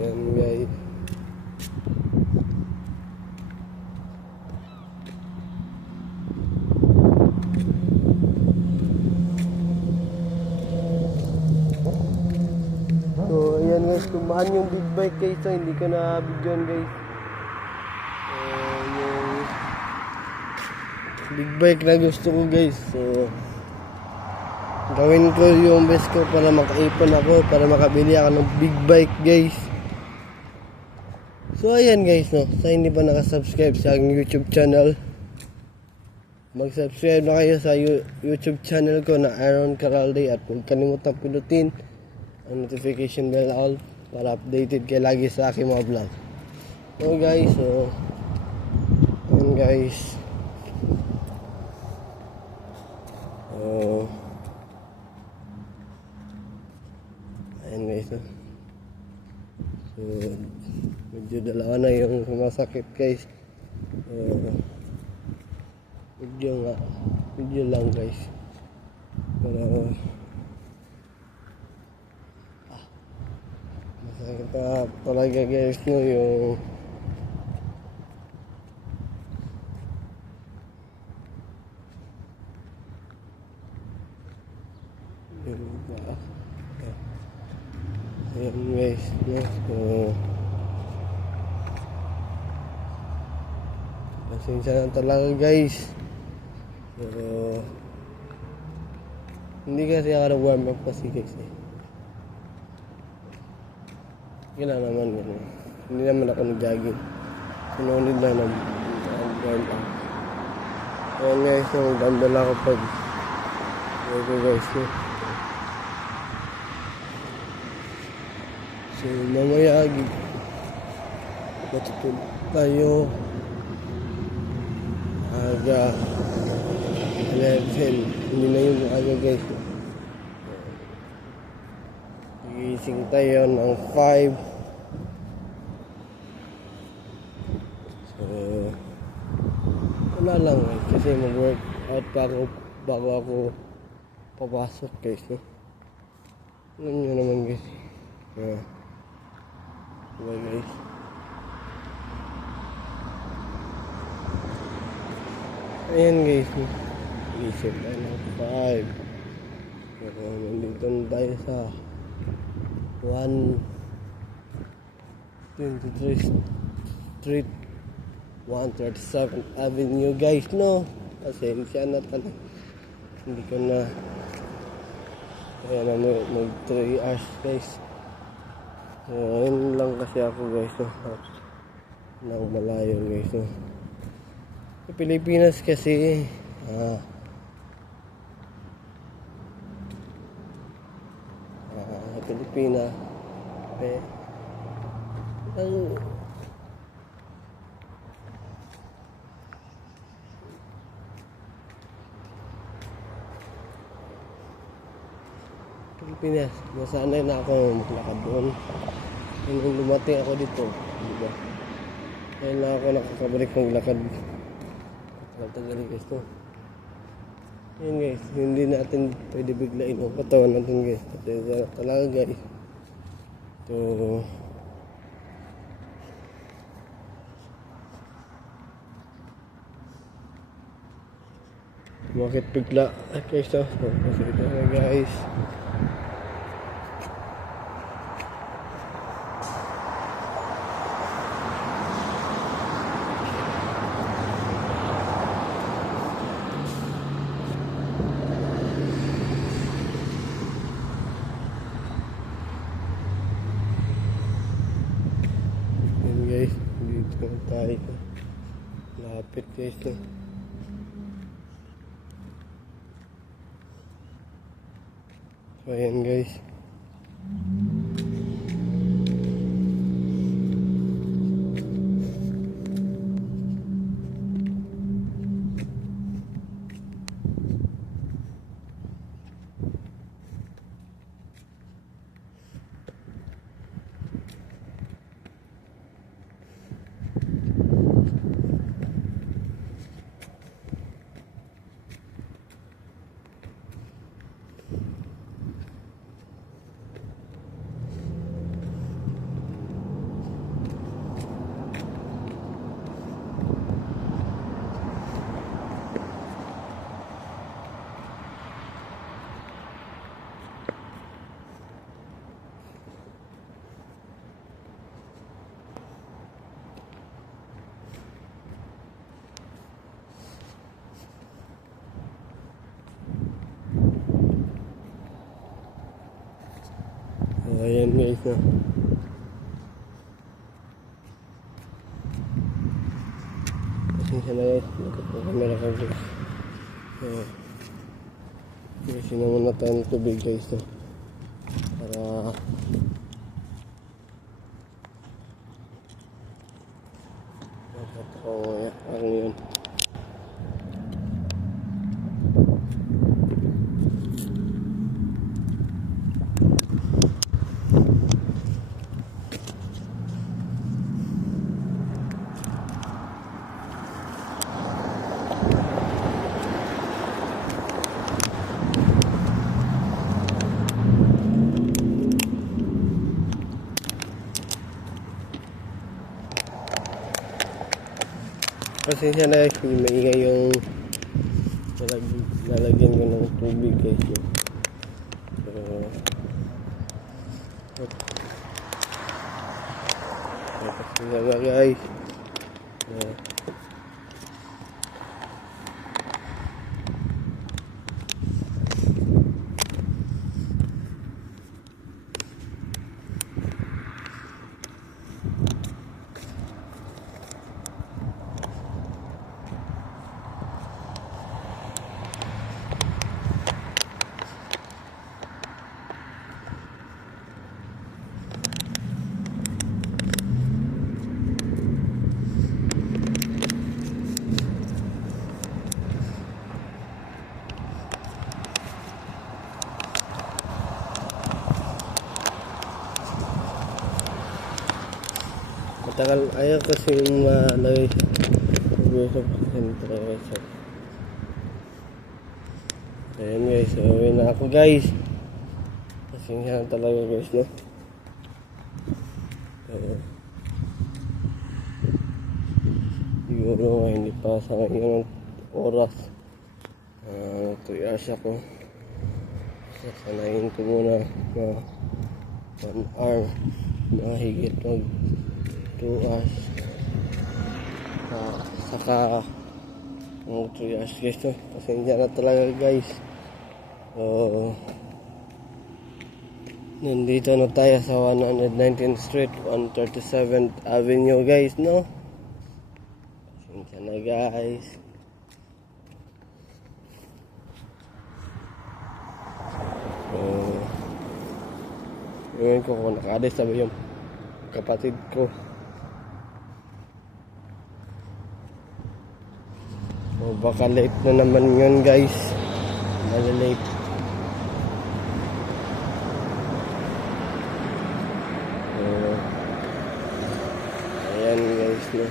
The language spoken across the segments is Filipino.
Yan guys. So ayan guys, tumaan yung big bike guys. So, hindi ko na videoan guys. Yung big bike na gusto ko guys. So gawin ko yung best ko para makaipon ako, para makabili ako ng big bike guys. So ayan guys, no, sa hindi pa nakasubscribe sa aking YouTube channel, mag-subscribe na kayo sa YouTube channel ko na Aaron Caralde, at huwag kalimutang pinutin ang notification bell all para updated kayo lagi sa aking mga vlog. So guys, so ayan guys. Ayan guys, no? So medyo dalawa na yung sumasakit guys. Medyo lang guys, pero masakit pa talaga guys, no, yung ayan guys, no? So pasensya na talaga guys. Pero hindi kasi ako nag-warm up kasi guys Kailan naman yun eh. Hindi naman ako nag-jogging. Sinunod na nag-warm up. Ayan guys, nag-dumbbell ako pag guys, no? So mamaya matutulog tayo aga 11. Hindi na yung aga guys. Gising tayo ng 5. So wala lang guys, kasi mag-work out pa ako bago ako papasok guys, no? Alam nyo naman guys. Diba guys? Ayan guys, isip tayo ng 5. Pero nandito na tayo sa 123 Street 137th Avenue guys, no? Pasensya na talaga, hindi ko na kaya na mag 3 hours guys. So ayun lang kasi ako guys, no? Nang malayo guys, no? Sa Pilipinas kasi sa Pilipinas ang Pilipinas, nasanay na ako maglakad doon. Nung lumating ako dito, diba? Kaya na ako nakakabalik maglakad. Tagal guys, no? Yun guys, hindi natin pwede biglain ang katawan natin guys. Kasi talaga guys, so bakit bigla guys, no? So kasi ito na guys. Guys, dito na tayo. Lapit guys, no? So ayan guys. no? Pasensya na guys, camera ko guys. Kasi naman na tayo ng tubig guys, no? Para dapat ako ang yun. Pasensya na guys, maingay yung lalagyan ko ng tubig guys. Pasensya na guys. Matagal ayaw kasi yung nag-usap sa guys. Ayan guys, uwi na ako guys. Pasensya na talaga guys, no? Siguro hindi pa sa ngayon oras. 2 hours ako. Sasanayin ko muna na 1 hour. Mahigit mag 2 hours. Saka 3 hours guys, no? Pasensya na talaga guys. So nandito na tayo sa 119th Street, 137th Avenue guys, no? Pasensya na guys. Ngayon ko kung naka-address na ba yung kapatid ko. O baka late na naman yun guys. Malalate. Ayan guys, no?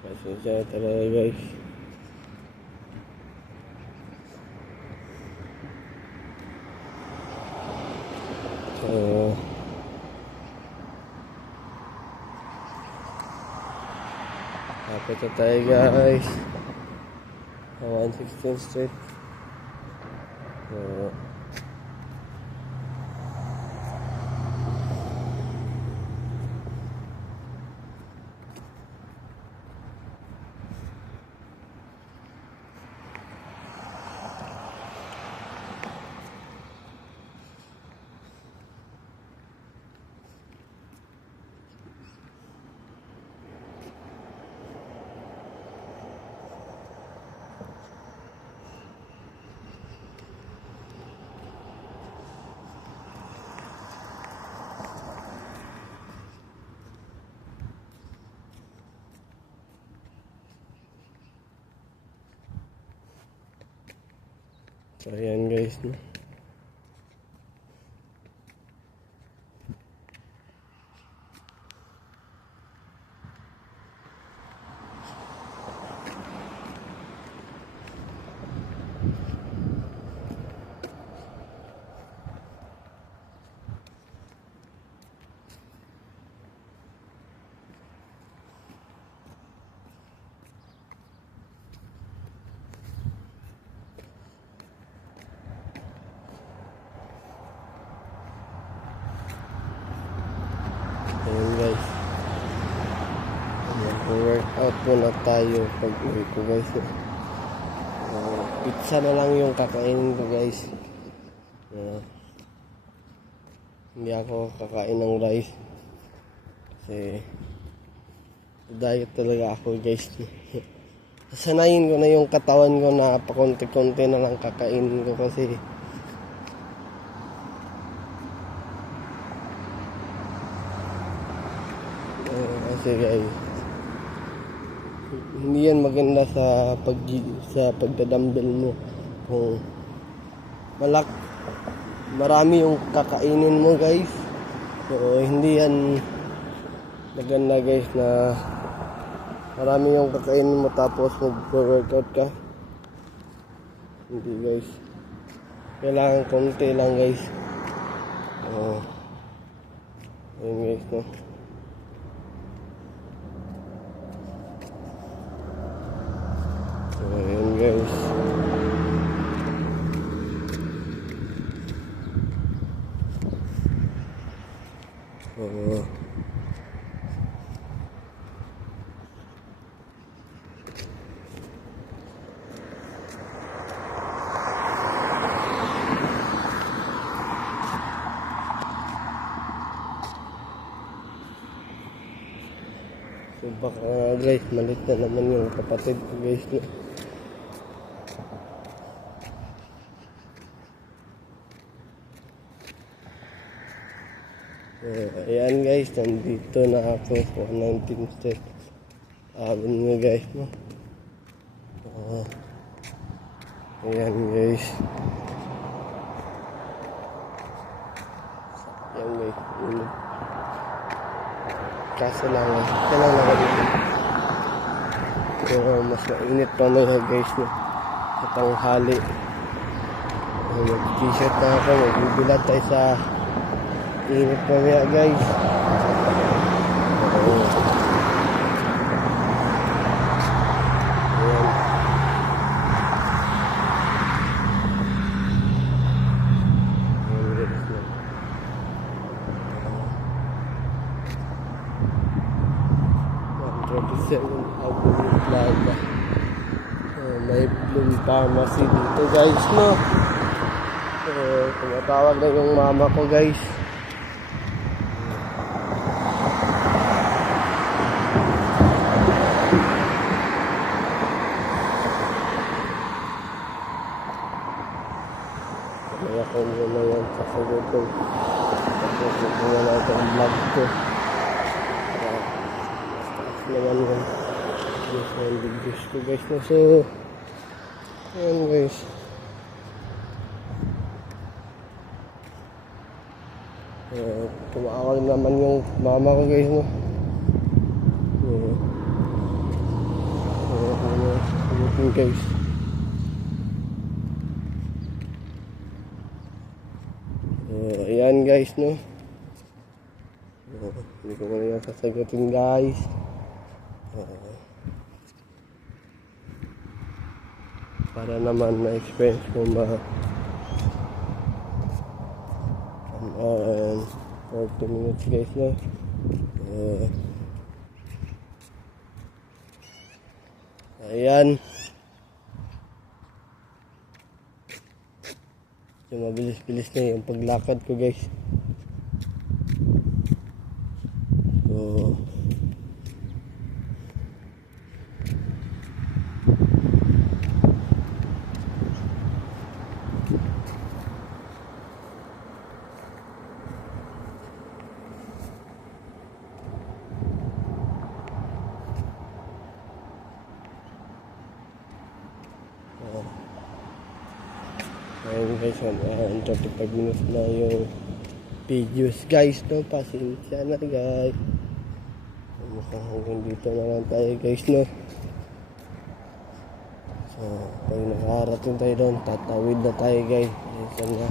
Pasensya talaga guys. Kapit na tayo guys. 116th Street. So ayan guys, no? Ayan guys, mag-workout muna tayo pag uwi ko guys. Pizza na lang yung kakainin ko guys. Hindi ako kakain ng rice kasi diet talaga ako guys. Sanayin ko na yung katawan ko na pakonti-konti na lang kakainin ko kasi guys, hindi yan maganda sa pagdadumbbell mo kung marami yung kakainin mo guys. So hindi yan maganda guys na marami yung kakainin mo tapos mag-workout ka. Hindi guys, kailangan konti lang guys. Ayun guys, no? Ayun guys. So baka guys, malit na naman yung kapatid ko guys, no? Ayan guys, nandito na ako sa 19th Street Avenue guys, no? Ayan guys. Ayan guys, kaso lang kailangan na dito. Pero mas mainit pa mga guys, no? Sa tanghali. Mag-t-shirt na ako, magbibilad tayo sa init mamaya guys. Ayan. Ayan guys, no? 137 Avenue Plaza. May Bloom Pharmacy dito guys, no? Tumatawag na yung mama ko guys. Kaya ko muna yan sasagutin. Sasagutin ko na itong vlog ko. Mas naman yun. Yes, yung videos ko guys, no? So ayan guys. Tumawag naman yung mama ko guys, no? Ayan guys. Ayan guys, no? Hindi ko muna yung sasagutin guys. Para naman na-experience ko 40 minutes guys, no? Ayan. So, mabilis-bilis na yung paglakad ko guys. So ayun guys, 35 minutes na yung videos guys, no? Pasensya na guys. Mukhang hanggang dito na lang tayo guys, no? So pag nakarating tayo doon, tatawid na tayo guys. Minsan na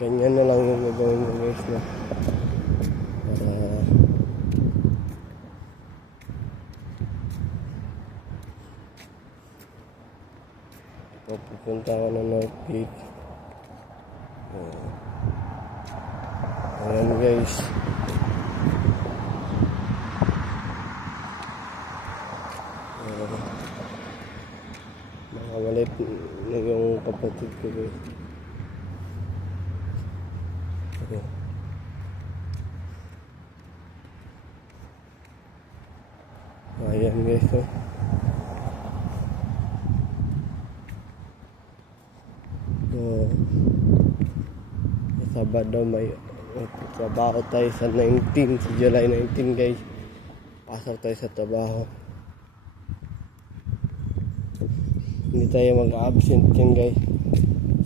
ganyan na lang yung gagawin mo guys, no? Para pupunta ako ng North Gate. Ayan guys. Nakamalit na yung ng kapatid ko guys. Ayan guys, oh. Sa Sabado may trabaho tayo sa 19, sa July 19 guys. Pasok tayo sa trabaho. Hindi tayo mag-absent yan guys.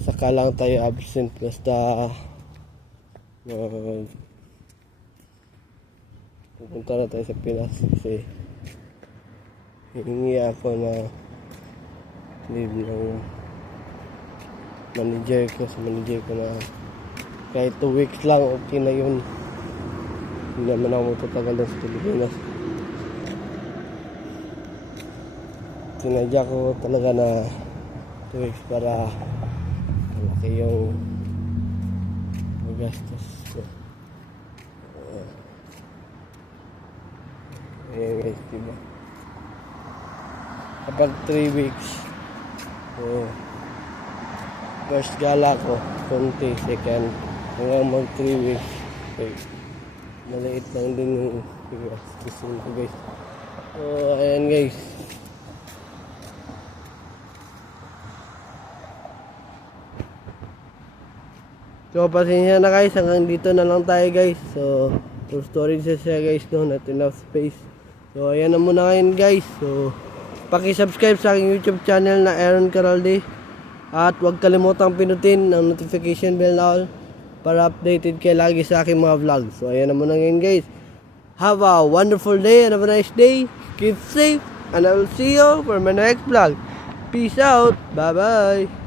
Saka lang tayo absent basta pupunta na tayo sa Pinas kasi hihingi ako na leave ng manager ko na kahit 2 weeks lang okay na yun. Hindi naman ako magtatagal sa Pilipinas. Tinadya ko talaga na 2 weeks para malaki yung magastos ko. Ayan guys, diba? Kapag 3 weeks, first gala ko, konti, second, hanggang mag 3 weeks, okay. Maliit lang din yung gastos ko guys. So, ayan guys. So, pasensya na guys, hanggang dito na lang tayo guys. So, full storage siya guys, no, not enough space. So, ayan na muna ngayon guys. So, paki-subscribe sa aking YouTube channel na Aaron Caralde. At huwag kalimutang pinutin ang notification bell na all para updated kayo lagi sa aking mga vlogs. So, ayan na muna ngayon guys. Have a wonderful day and have a nice day. Keep safe and I will see you for my next vlog. Peace out. Bye-bye.